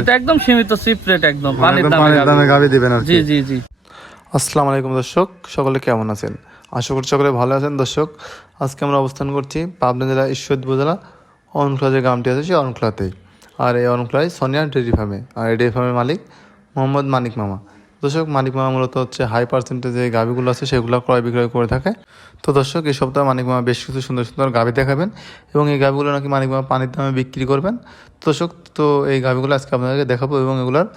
এটা একদম সীমিত চিপ রেট একদম পানির দামে পানির দামে। গাবি দিবেন জি জি জি। আসসালামু আলাইকুম দর্শক সকলে কেমন আছেন? আশা করছি সকলে ভালো আছেন। দর্শক আজকে আমরা অবস্থান করছি পাবনা জেলা ঈশ্বর উপজেলা অনখোলা যে গ্রামটি আছে সেই আর এই অনখোলায় সোনিয়া ডেরি ফার্মে আর এই ডেরি ফার্মের মালিক মোহাম্মদ মানিক মামা। দর্শক মানিক মামা মূলত হচ্ছে হাই পার্সেন্টেজ যে গাভিগুলো আছে, সেগুলো ক্রয় বিক্রয় করে থাকে। তো দর্শক, এই সপ্তাহে মানিক মামা বেশ কিছু সুন্দর সুন্দর গাভি দেখাবেন এবং এই গাভিগুলো নাকি মানিক মামা পানির দামে বিক্রি করবেন। তো দর্শক, তো এই গাভিগুলো আজকে আপনাদেরকে দেখাবো এবং এগুলোর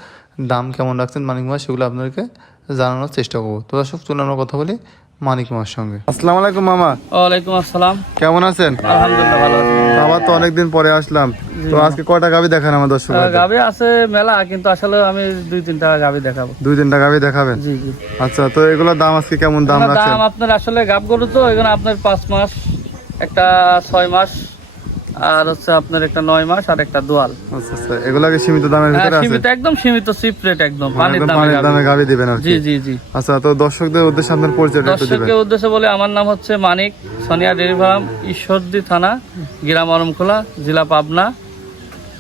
দাম কেমন রাখছেন মানিক মামা সেগুলো আপনাদেরকে জানানোর চেষ্টা করব। তো দর্শক, চলুন আমরা কথা বলি মানিক মামার সঙ্গে। আসসালাম আলাইকুম মামা। ওয়ালাইকুম আসসালাম। কেমন আছেন? আলহামদুলিল্লাহ ভালো আছি। বাবা তো অনেকদিন পরে আসলাম। তো আজকে কয়টা গাবি দেখান আমার দর্শক গাভী আছে মেলা কিন্তু আসলে আমি দুই তিনটা গাবি দেখাবো। দুই তিনটা গাবি দেখাবেন? জি জি। আচ্ছা তো এগুলোর দাম আজকে কেমন দাম রাখছেন দাম আপনার আসলে গাব গরু তো এখানে আপনার পাঁচ মাস একটা ছয় মাস আর হচ্ছে আপনার একটা নয় মাস আর একটা দোয়াল। আচ্ছা আচ্ছা এগুলাকে সীমিত দামের হ্যাঁ, ভিতরে আছে? সীমিত একদম সীমিত চিপ রেট একদম পানির দামে পানির দামে গাভি দিবেন আর জি জি জি। আচ্ছা তো দর্শকদের উদ্দেশ্যে আপনার পরিচয় দিবেন। দর্শকের উদ্দেশ্যে বলে আমার নাম হচ্ছে মানিক সোনিয়া ফার্ম ঈশ্বরদী থানা গ্রাম অরমখোলা জেলা পাবনা।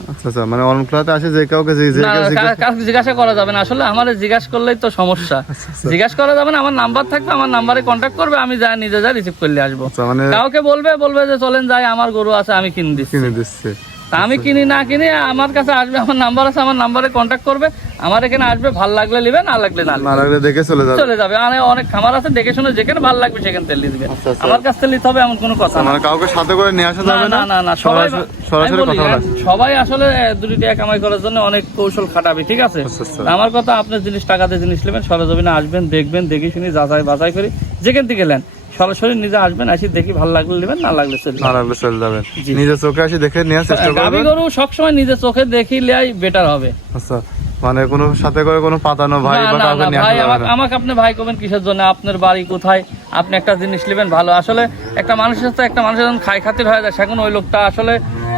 আচ্ছা আচ্ছা মানে অনক্লাতে আসে যে কাউকে জিজ্ঞেস- করা যাবে না। আসলে আমার জিজ্ঞাসা করলেই তো সমস্যা। আচ্ছা, জিজ্ঞাসা করা যাবে না আমার নাম্বার থাকবে আমার নাম্বারে কন্ট্যাক্ট করবে আমি যা নিজে যা রিসিভ করলে আসব। আচ্ছা মানে কাউকে বলবে বলবে যে চলেন যাই আমার গরু আছে আমি কিনে দিচ্ছি। কিনে দিচ্ছে। আমি কিনি না কিনি আমার কাছে আসবে আমার নাম্বার আছে আমার নাম্বারে কন্ট্যাক্ট করবে। আমার এখানে আসবে ভালো লাগলে নিবে না লাগলে না না লাগলে দেখে চলে যাবে। চলে যাবে। মানে অনেক খামার আছে দেখে শুনে যেখানে ভালো লাগবে সেখানে তেল দিবে। আচ্ছা, আচ্ছা। আমার কাছ থেকে নিতে হবে এমন কোনো কথা না। মানে কাউকে সাথে করে নিয়ে আসা যাবে না না? না সবাই সরাসরি- কথা হ্যাঁ, সবাই আসলে দুটি টাকা কামাই করার জন্য অনেক কৌশল খাটাবে ঠিক আছে? আচ্ছা। আমার কথা আপনার জিনিস টাকাতে জিনিস নেবেন সরজমিনে আসবেন দেখবেন দেখে শুনে যাচাই বাছাই করে যেখান থেকে গেলেন সরাসরি নিজে আসবেন আসি দেখি ভালো লাগলে নেবেন না লাগলে চলে না লাগলে চলে যাবেন। জি। নিজের চোখে আসি দেখে নেওয়ার চেষ্টা গাবি করবেন। গরু সবসময় নিজে চোখে দেখিলেই বেটার হবে। আচ্ছা মানে কোনো সাথে করে কোনো পাতানো ভাই বা কাউকে নিয়ে ভাই আমাকে আমাকে আপনি ভাই করবেন কিসের জন্য? আপনার বাড়ি কোথায়? আপনি একটা জিনিস নেবেন ভালো। আসলে একটা মানুষের সাথে একটা মানুষের যখন খাই খাতির হয়ে যায় সেখন ওই লোকটা আসলে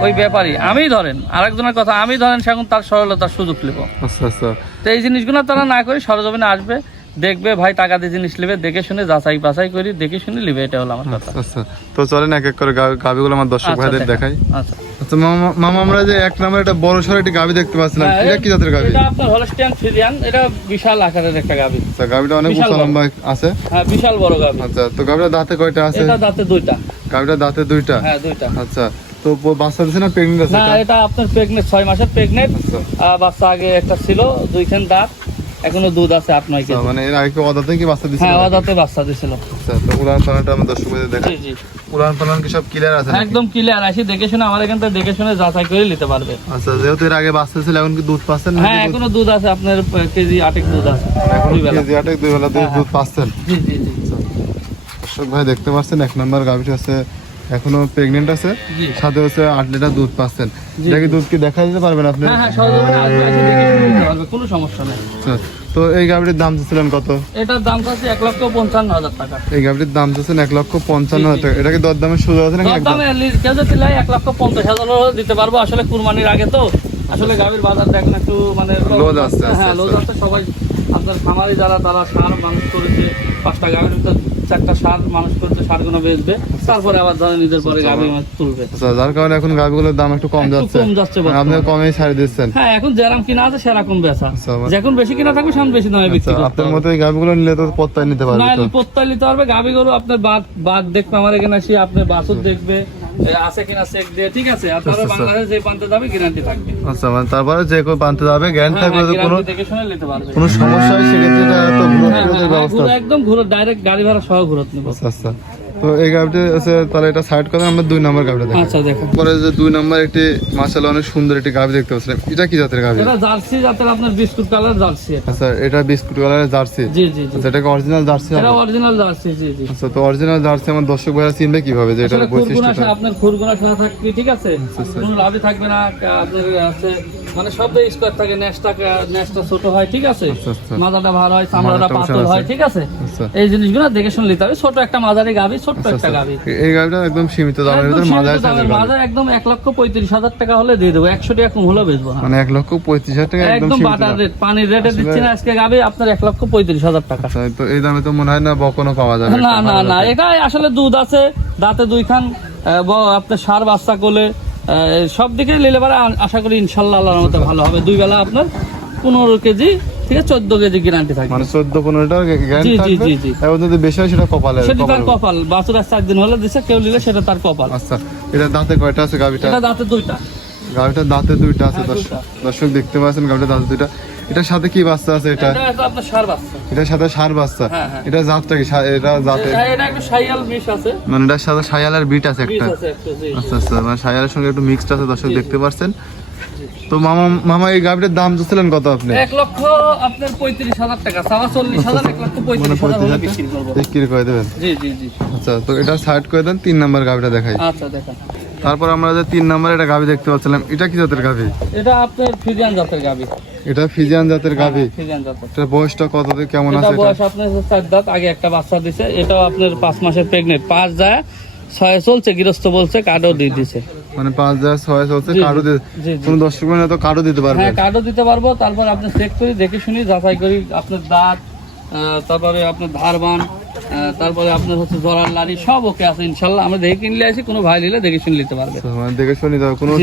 ওই ব্যাপারই আমি ধরেন আরেকজনের কথা আমি ধরেন সেখন তার সরলতার সুযোগ নেব। আচ্ছা আচ্ছা। তো এই জিনিসগুলো তারা না করে সরজমিনে আসবে। দেখবে ভাই টাকা দিয়ে জিনিস নেবে দেখে শুনে যাচাই বাছাই করি দেখে শুনে নেবে এটা হলো আমার কথা। আচ্ছা তো চলেন এক এক করে গা- গাভিগুলো আমার দর্শক আচ্ছা, ভাইদের দেখাই। আচ্ছা। আচ্ছা মামা মামা আমরা যে এক নম্বরে একটা বড় সড়ো একটা গাভি দেখতে পাচ্ছিলাম হ্যাঁ, এটা কি জাতের গাভি এটা আপনার হলস্টিয়ান ফ্রিজিয়ান এটা বিশাল আকারের একটা গাভি আচ্ছা গাভিটা অনেক বড়। লম্বা আছে। হ্যাঁ বিশাল বড় গাভি আচ্ছা তো গাভিটা দাঁতে কয়টা আছে? এটা দাঁতে দুইটা। গাভিটা দাঁতে দুইটা? হ্যাঁ দুইটা। আচ্ছা তো ব- বাচ্চা দিচ্ছে না প্রেগনেন্ট আছে না এটা? এটা আপনার প্রেগনেন্ট ছয় মাসের প্রেগনেন্ট আচ্ছা। বাচ্চা আগে একটা ছিল দুইখান দাঁত। এখনও দুধ আছে আট নয় আচ্ছা, কেজি মানে এর আগে অদাতে কি বাচ্চা দিচ্ছে হ্যাঁ ওদাতে বাচ্চা দিছিল। আচ্ছা তো উড়ান পালানটা আমার দর্শক ভাইদের দেখাই জি জি। উড়ান পালান কি সব ক্লিয়ার আছে একদম ক্লিয়ার আসি দেখে শুনে আমার এখান থেকে দেখে শুনে যাচাই করে নিতে পারবে। আচ্ছা যেহেতু এর আগে বাচ্চা ছিল এখন কি দুধ পাচ্ছেন হ্যাঁ এখনও দুধ আছে আপনার কেজি আটেক দুধ আছে দুই বেলা। কেজি আটেক দুই বেলা দুধ- দুধ পাচ্ছেন। জি জি জি। দর্শক ভাই দেখতে পাচ্ছেন এক নম্বর গাভিটা আছে এখনও প্রেগনেন্ট আছে? সাথে হচ্ছে আট লিটার দুধ পাচ্ছেন। কি দুধ কি দেখা দিতে পারবেন আপনি? হ্যাঁ হ্যাঁ দেখে কোনো সমস্যা নেই। আচ্ছা তো এই গাভিটির দাম চাচ্ছিলেন কত? এটার দাম আছে এক লক্ষ পঞ্চান্ন হাজার টাকা। এই গাভিটির দাম চাচ্ছেন এক লক্ষ পঞ্চান্ন হাজার টাকা। এটা কি দর দামের সুযোগ আছে নাকি দামে কেউ যদি লাই এক লক্ষ পঞ্চাশ হাজার দিতে পারব। আসলে কুরবানির আগে তো আসলে গাভীর বাজার দেখেন একটু মানে লোদ আসছে, হ্যাঁ লোদ আস্তে। আসছে সবাই আপনার খামারি যারা তারা সার মানুষ করেছে পাঁচটা গাভীর ভিতর চারটা সার মানুষ করেছে সারগুলো বেচবে। তারপরে আবার ধরেন নিজের পরে গাভী মাছ তুলবে। আচ্ছা যার কারণে এখন গাভিগুলোর দাম একটু কম যাচ্ছে। কম যাচ্ছে মানে আপনি। কমেই ছাড়ি দিচ্ছেন। হ্যাঁ এখন যেরকম কিনা আছে সেরকম বেচা। আচ্ছা, যখন বেশি কিনা থাকবে সেরকম বেশি দামে বিক্রি আচ্ছা করতে আপনার। মতো এই গাভিগুলো নিলে তো পত্তায় নিতে পারবে না তো? প্রত্যয় নিতে পারবে। গাভী গরু আপনার বাঘ বাঘ দেখবে আমার এখানে আসি আপনার বাছুর দেখবে আছে কিনা চেক দিয়ে ঠিক আছে? আচ্ছা, আচ্ছা। বাংলাদেশ যে প্রান্তে যাবে গ্যারান্টি থাকবে। আচ্ছা মানে তারপরে যে পানতে যাবে গ্যারান্টি হ্যাঁ, থাকবে হ্যাঁ, কোনো দেখে শুনে নিতে পারবে। কোনো সমস্যা হয় সেক্ষেত্রে তো হ্যাঁ, ব্যবস্থা। একদম ঘুরে ডাইরেক্ট গাড়ি ভাড়া সহ ঘুরত নেব আচ্ছা আচ্ছা। তো এই আছে তাহলে এটা সাইড করে আমরা দুই নম্বর দেখি। আচ্ছা দেখো। পরে যে দুই নম্বর একটি মাশাআল্লাহ অনেক সুন্দর একটি গাভি দেখতে পাচ্ছিলাম এটা কি জাতের গাভি এটা জার্সি জাতের আপনার বিস্কুট কালার জার্সি আচ্ছা এটা বিস্কুট কালারের জার্সি? জি জি জি। আচ্ছা এটা কি অরিজিনাল জার্সি এটা অরিজিনাল জার্সি জি জি। আচ্ছা তো অরিজিনাল জার্সি আমার দর্শক ভাইরা চিনবে কীভাবে যে আপনার খুরগুনা সাথে থাকবে ঠিক আছে। কোনো লাভই থাকবে না। আপনার আছে মানে স্কোয়ার থাকে ছোট হয় ঠিক আছে? আচ্ছা, আচ্ছা। ভালো হয় চামড়াটা পাতল হয় ঠিক আছে? আচ্ছা। এই জিনিসগুলো দেখে শুনে নিতে হবে। ছোট একটা গাভি ছোট্ট একটা গাভি। এই গাভিটা একদম সীমিত দামের একদম ভিতরে সীমিত মাঝারি দামের। সাইজের গাভি বাজার একদম এক লক্ষ পঁয়ত্রিশ হাজার টাকা হলে দিয়ে দেবো। একশো টাকা কম বেচবো না। মানে এক লক্ষ পঁয়ত্রিশ হাজার টাকা একদম বাটার রেট পানির রেটে দিচ্ছি না আজকে গাবি আপনার এক লক্ষ পঁয়ত্রিশ হাজার টাকা। তো এই দামে তো মনে হয় না বকনো পাওয়া যাবে। না না না এটা আসলে দুধ আছে দাঁতে দুইখান আহ, ব- আপনার সার বাচ্চা কোলে সব দিকে নিলে পরে আশা করি ইনশাল্লাহ আল্লাহর মতো ভালো হবে। দুই বেলা আপনার পনেরো কেজি থেকে চোদ্দ কেজি গ্যারান্টি থাকবে। মানে চোদ্দ পনেরোটা জি, গ্যারান্টি জি, জি, জি। এবং যদি বেশি হয় সেটা কপালে সেটা তার কপাল বাছুর চার দিন হলে দিছে কেউ নিলে সেটা তার কপাল। আচ্ছা এটা দাঁতে কয়টা আছে গাভিটা? এটা দাঁতে দুইটা। গাভিটার দাঁতে দুইটা আছে হ্যাঁ, দর্শক দর্শক দেখতে পাচ্ছেন গাভিটার দাঁতে দুইটা। এটার সাথে কি বাচ্চা আছে এটা? এটার সাথে সার বাচ্চা। হ্যাঁ, হ্যাঁ। এটা জাতটা কি? এটা জাতে মানে এটার সাথে সায়ালের বিট আছে একটা। আচ্ছা আচ্ছা মানে সায়ালের সঙ্গে একটু মিক্সড আছে দর্শক দেখতে পাচ্ছেন। তো মামা মামা এই গাভিটার দাম চাচ্ছিলেন কত আপনি? এক লক্ষ আপনার পঁয়ত্রিশ হাজার টাকা সাওয়া চল্লিশ হাজার এক লক্ষ মানে পঁয়ত্রিশ হাজার হলে বিক্রি করে দেবেন? জি জি জি। আচ্ছা তো এটা সাইড করে দেন তিন নাম্বার গাভিটা দেখাই। আচ্ছা দেখেন। তারপর আমরা যে তিন নাম্বার একটা গাভী দেখতে পাচ্ছিলাম এটা কি জাতের গাভী? এটা আপনার ফিজিয়ান জাতের গাভী। এটা ফিজিয়ান জাতের গাভি। ফিজিয়ান জাতের। এটার বয়সটা কত কেমন এটা আছে এটা? বয়স আপনার চার দাঁত আগে একটা বাচ্চা দিছে এটাও আপনার পাঁচ মাসের প্রেগনেন্ট পাঁচ যায় ছয় চলছে গৃহস্থ বলছে কার্ডও দিয়ে দিছে। মানে পাঁচ হাজার ছয় চলছে কার্ডও জি। কোনো দর্শক মানে তো কার্ডও দিতে পারবে। হ্যাঁ কার্ডও দিতে পারব তারপর আপনি চেক করি দেখে শুনি যাচাই করি আপনার দাঁত তারপরে আপনার ধারবান তারপরে আপনার হচ্ছে জরার লারি সব ওকে আছে ইনশাল্লাহ। আমরা দেখে কিনলে আসি কোনো ভাই নিলে দেখে শুনে নিতে পারবে। আচ্ছা, মানে দেখে শুনি দাও কোনো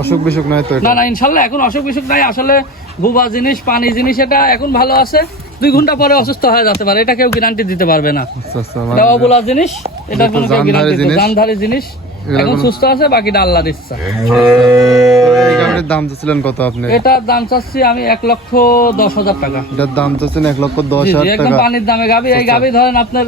অসুখ বিসুখ নাই তো না না ইনশাল্লাহ এখন অসুখ বিসুখ নাই। আসলে ভুবা জিনিস পানি জিনিস এটা এখন ভালো আছে। দুই ঘণ্টা পরে অসুস্থ হয়ে যেতে পারে এটা কেউ গ্যারান্টি দিতে পারবে না। আচ্ছা আচ্ছা মানে অবলা জিনিস এটা কোনো কেউ গ্যারান্টি। জানধারী জিনিস। এখন সুস্থ আছে বাকিটা আল্লাহর ইচ্ছা। এই দাম চাচ্ছিলেন কত আপনি? এটার দাম চাচ্ছি আমি এক লক্ষ দশ হাজার টাকা। এটার দাম চাচ্ছেন এক লক্ষ দশ জি, জি, হাজার টাকা। পানির দামে গাবি। এই গাবি ধরেন আপনার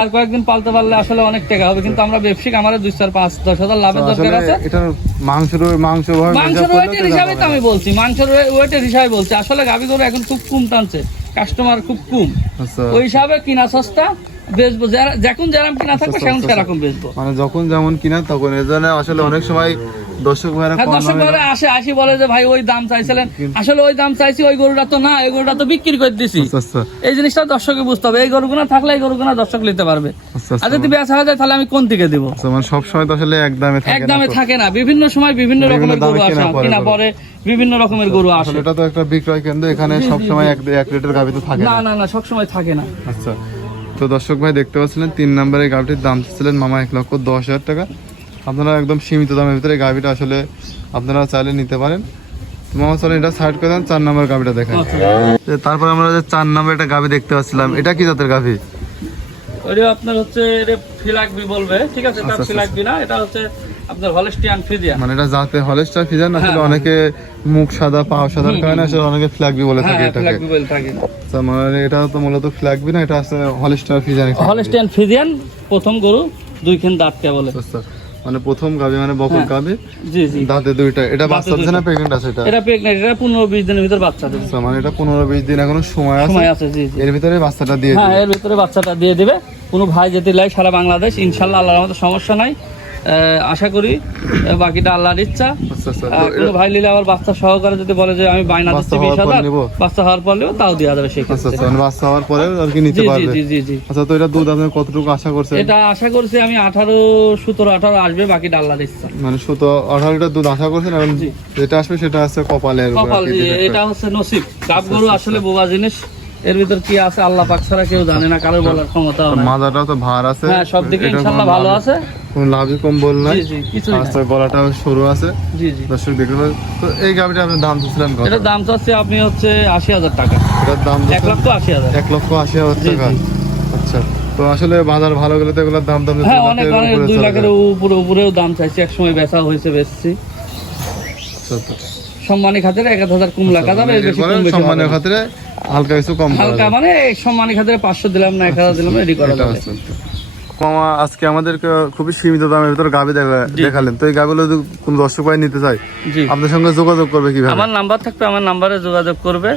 আর কয়েকদিন পালতে পারলে আসলে অনেক টাকা হবে কিন্তু আমরা ব্যবসায়িক দুই চার পাঁচ দশ হাজার লাভের দরকার আছে। এটার মাংসের মাংস মাংসের ওয়েটের হিসাবে তো আমি বলছি মাংসের ওয়েটের হিসাবে বলছি। আসলে গাবি গরু এখন খুব কম টানছে। কাস্টমার খুব কম। আচ্ছা। ওই হিসাবে কিনা সস্তা বেচবো। যারা- যখন যেরকম কিনা থাকবে আচ্ছা, সেরকম আচ্ছা, সেরকম বেচবো। মানে যখন যেমন কিনা তখন এজন্য জন্য আসলে অনেক সময় দর্শক ভাইরা হ্যাঁ দর্শক ভাইরা আসে আসি বলে যে ভাই ওই দাম চাইছিলেন। আসলে ওই দাম চাইছি ওই গরুটা তো না ওই গরুটা তো বিক্রি করে দিছি। আচ্ছা আচ্ছা। এই জিনিসটা দর্শকে বুঝতে হবে। এই গরুগুনা থাকলে এই গরুগুনা দর্শক নিতে পারবে। আচ্ছা আর আচ্ছা যদি বেচা হয়ে যায় তাহলে আমি কোন দিকে দিব? আচ্ছা, মানে সব সময় তো আসলে এক দামে থাকে না একদমে থাকে না। বিভিন্ন সময় বিভিন্ন বিভিন্ন রকমের গরু আসে কিনা পরে বিভিন্ন রকমের গরু আসে। আসলে এটা তো একটা বিক্রয় কেন্দ্র এখানে জি, সব সময় এক এক রেটের গাভি তো থাকে না না। না না সব সময় থাকে না। আচ্ছা তো দর্শক ভাই দেখতে পাচ্ছিলেন তিন নম্বরের গাভিটির দাম ছিলেন মামা এক লক্ষ দশ হাজার টাকা। আপনারা একদম সীমিত দামের ভিতরে গাভিটা আসলে আপনারা চাইলে নিতে পারেন। তো মামা চলেন এটা সাইড করে দেন চার নম্বর গাভিটা দেখেন। আচ্ছা। তারপর আমরা যে চার নম্বর একটা গাভি দেখতে পাচ্ছিলাম এটা কি জাতের গাভি? ওইটা আপনার হচ্ছে এটা ফিলাকবি বলবে ঠিক আছে? আচ্ছা, ফিলাকবি না এটা হচ্ছে আপনার হলস্টিয়ান ফিজিয়া মানে এটা জাতে হলেস্টার ফিজান আসলে হ্যাঁ, অনেকে মুখ সাদা পা সাদার কারণে আসলে অনেকে ফ্ল্যাগবি বলে থাকে হ্যাঁ এটাকে। বলে থাকে। আচ্ছা, মানে এটা তো মূলত ফ্ল্যাগবি না এটা আসলে হলস্টিয়ান ফিজিয়ান প্রথম গরু দুইখান দাঁতকে বলে। মানে প্রথম গাবে মানে বকুল গাবে জি জি। দাঁতে দুইটা। এটা বাচ্চা দিচ্ছে না প্রেগন্যান্ট আছে এটা? এটা প্রেগন্যান্ট এটা পনেরো বিশ দিনের ভিতর বাচ্চা দেবে। আচ্ছা মানে এটা পনেরো বিশ দিন এখনও সময় আছে? সময় আছে জি জি। এর ভিতরে বাচ্চাটা দিয়ে হ্যাঁ এর ভিতরে বাচ্চাটা দিয়ে দিবে। কোনো ভাই যেতে লাই সারা বাংলাদেশ ইনশাআল্লাহ আল্লাহর মতো সমস্যা নাই। আশা করি বাকিটা আল্লাহর ইচ্ছা। আচ্ছা আচ্ছা কোনো ভাই নিলে আবার বাচ্চা সহকারে যদি বলে যে আমি বাইনা দিচ্ছি বিশ হাজার বাচ্চা হওয়ার পর তাও দেওয়া যাবে আচ্ছা সেক্ষেত্রে মানে বাচ্চা হওয়ার পরে আর কি নিতে পারবে? জি জি জি। আচ্ছা তো এটা দুধ আপনি কতটুকু আশা করছেন? এটা আশা করছি আমি আঠারো সতেরো আঠারো আসবে বাকিটা আল্লাহর ইচ্ছা। মানে শুধু আঠারো লিটার দুধ আশা করছেন? যেটা আসবে সেটা আছে কপালের কপাল এটা হচ্ছে নসিব। গাব গরু আসলে বোবা জিনিস এর ভিতর কি আছে আল্লাহ পাক ছাড়া কেউ জানে না কারও বলার ক্ষমতা মাজাটাও তো ভার আছে। হ্যাঁ সব দিকে কোনো ভালো আছে। কোনো লাভই কম বল নাই। আস্তে গলাটাও সরু আছে। জি জি। দর্শক দেখতে তো এই আপনার দাম কত? এটার দাম চাচ্ছে আপনি হচ্ছে আশি হাজার টাকা। এটার দাম এক লক্ষ আশি হাজার। এক লক্ষ আশি হাজার টাকা। আচ্ছা তো আসলে বাজার ভালো গেলে তো এগুলোর দাম দাম হ্যাঁ অনেক অনেক দুই লাখের উপরে উপরেও দাম চাইছি। এক সময় বেচা হয়েছে বেচছি। সম্মানী খাতিরে এক হাজার কম লাখা যাবে এর বেশি কম বেশি সম্মানের। খাতিরে হালকা কিছু কম হালকা মানে সম্মানী খাতিরে পাঁচশো দিলাম না এক হাজার দিলাম রেডি করা যাবে। মামা আজকে আমাদেরকে খুবই সীমিত দামের ভিতরে দেখালেন। তো এই যদি কোন দর্শক ভাই নিতে চায় আপনার সঙ্গে যোগাযোগ করবে কীভাবে? আমার নাম্বার থাকবে আমার নাম্বারে যোগাযোগ করবে।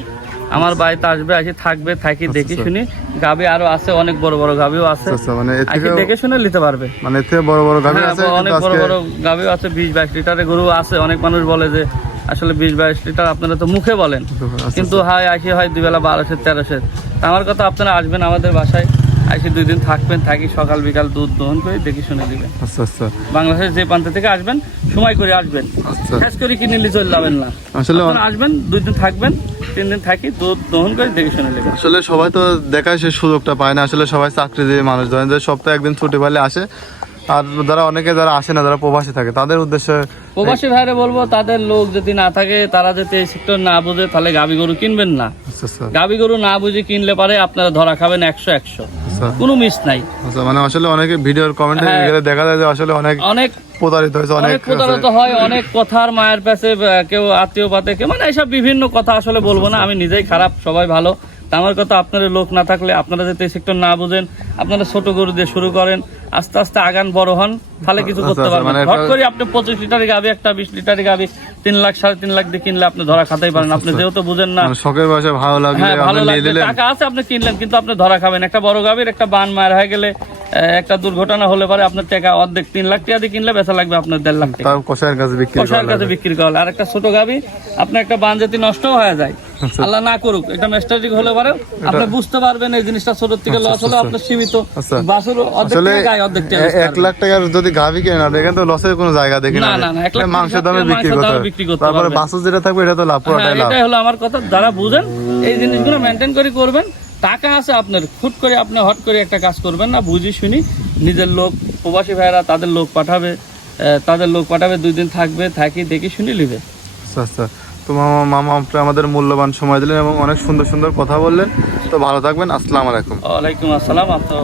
আমার বাড়িতে আসবে আসি থাকবে থাকি দেখি আচ্ছা। শুনি। গাবি আরও আছে অনেক বড় বড় গাবিও আছে। আচ্ছা, আচ্ছা মানে দেখে শুনে নিতে পারবে। মানে থেকে বড় বড় গাভি হ্যাঁ, আছে অনেক বড় বড় গাবিও আছে বিশ বাইশ লিটারের গরু আছে। অনেক মানুষ বলে যে আসলে বিশ বাইশ লিটার আপনারা তো মুখে বলেন। আচ্ছা, কিন্তু হয় আসি হয় দুই বেলা বারোশো তেরোশো আমার কথা আপনারা আসবেন আমাদের বাসায়। আসি দুই দিন থাকবেন থাকি সকাল বিকাল দুধ দহন করে দেখে শুনে দিবেন। আচ্ছা আচ্ছা। বাংলাদেশের যে প্রান্ত থেকে আসবেন সময় করে আসবেন। আচ্ছা। শেষ করে কিনে নিলে চলে যাবেন না। আসলে আসবেন দুই দিন থাকবেন তিন দিন থাকি দুধ দহন করে দেখে শুনে নেবেন। আসলে সবাই তো দেখায় সে সুযোগটা পায় না। আসলে সবাই চাকরি দিয়ে মানুষ ধরেন যে সপ্তাহে একদিন ছুটি আসে। আর যারা অনেকে যারা আসে না যারা প্রবাসী থাকে তাদের উদ্দেশ্যে প্রবাসী ভাইরে বলব তাদের লোক যদি না থাকে তারা যদি এই সেক্টর না বুঝে তাহলে গাবি গরু কিনবেন না। আচ্ছা আচ্ছা। গাবি গরু না বুঝে কিনলে পারে আপনারা ধরা খাবেন একশো একশো। কোনো মিস নাই। আচ্ছা মানে আসলে অনেকে ভিডিওর কমেন্টে হ্যাঁ। গেলে দেখা যায় যে আসলে অনেক অনেক প্রতারিত হয়েছে অনেক প্রতারিত হয় অনেক কথার মায়ের কাছে কেউ আত্মীয় পাতে কেউ মানে এইসব বিভিন্ন কথা আসলে বলব না আমি নিজেই খারাপ সবাই ভালো। আমার কথা আপনার লোক না থাকলে আপনারা যাতে সেক্টর না বুঝেন আপনারা ছোট গরু দিয়ে শুরু করেন আস্তে আস্তে আগান বড় হন তাহলে কিছু আচ্ছা, করতে আচ্ছা, পারবেন। মানে হট করে আপনি পঁচিশ লিটারে গাবি একটা বিশ লিটারে গাবি তিন লাখ সাড়ে তিন লাখ দিয়ে কিনলে আপনি ধরা খাতেই পারেন। আপনি যেহেতু বুঝেন না মানে শখের বয়সে ভালো লাগলে হ্যাঁ ভালো লাগবে দিলেন টাকা আছে আপনি কিনলেন কিন্তু আপনি ধরা খাবেন। একটা বড় গাবির একটা বান মায়ের হয়ে গেলে একটা দুর্ঘটনা হলে পরে আপনার টাকা অর্ধেক তিন লাখ টাকা দিয়ে কিনলে বেচা লাগবে আপনার দেড় লাখ টাকা। তার কাছে বিক্রি করা কষায়ের কাছে বিক্রি করা আর একটা ছোট গাভী আপনার একটা বান যদি নষ্ট হয়ে যায়। আল্লাহ না করুক এটা মেস্টারিক হলে পরে আপনি বুঝতে পারবেন এই জিনিসটা ছোট থেকে লস হলে আপনার সীমিত। আচ্ছা। বাসুর অর্ধেক টাকা অর্ধেক টাকা এক লাখ টাকার যদি গাভি কেনে এখানে তো লসের কোনো জায়গা দেখি না না, এক লাখ মাংসের দামে বিক্রি করতে তারপরে। বাসুর যেটা থাকবে এটা তো লাভ হ্যাঁ, পুরোটাই লাভ। এটাই হলো আমার কথা। যারা বুঝেন এই জিনিসগুলো মেনটেন করে করবেন। টাকা আছে আপনার খুট করে আপনি হট করে একটা কাজ করবেন না বুঝি শুনি। নিজের লোক প্রবাসী ভাইরা তাদের লোক পাঠাবে তাদের লোক পাঠাবে দুই দিন থাকবে থাকি দেখি শুনি লিবে আচ্ছা আচ্ছা। তো মামা মামা আপনি আমাদের মূল্যবান সময় দিলেন এবং অনেক সুন্দর সুন্দর কথা বললেন। তো ভালো থাকবেন আসসালামু আলাইকুম। ওয়ালাইকুম আসসালাম আপনার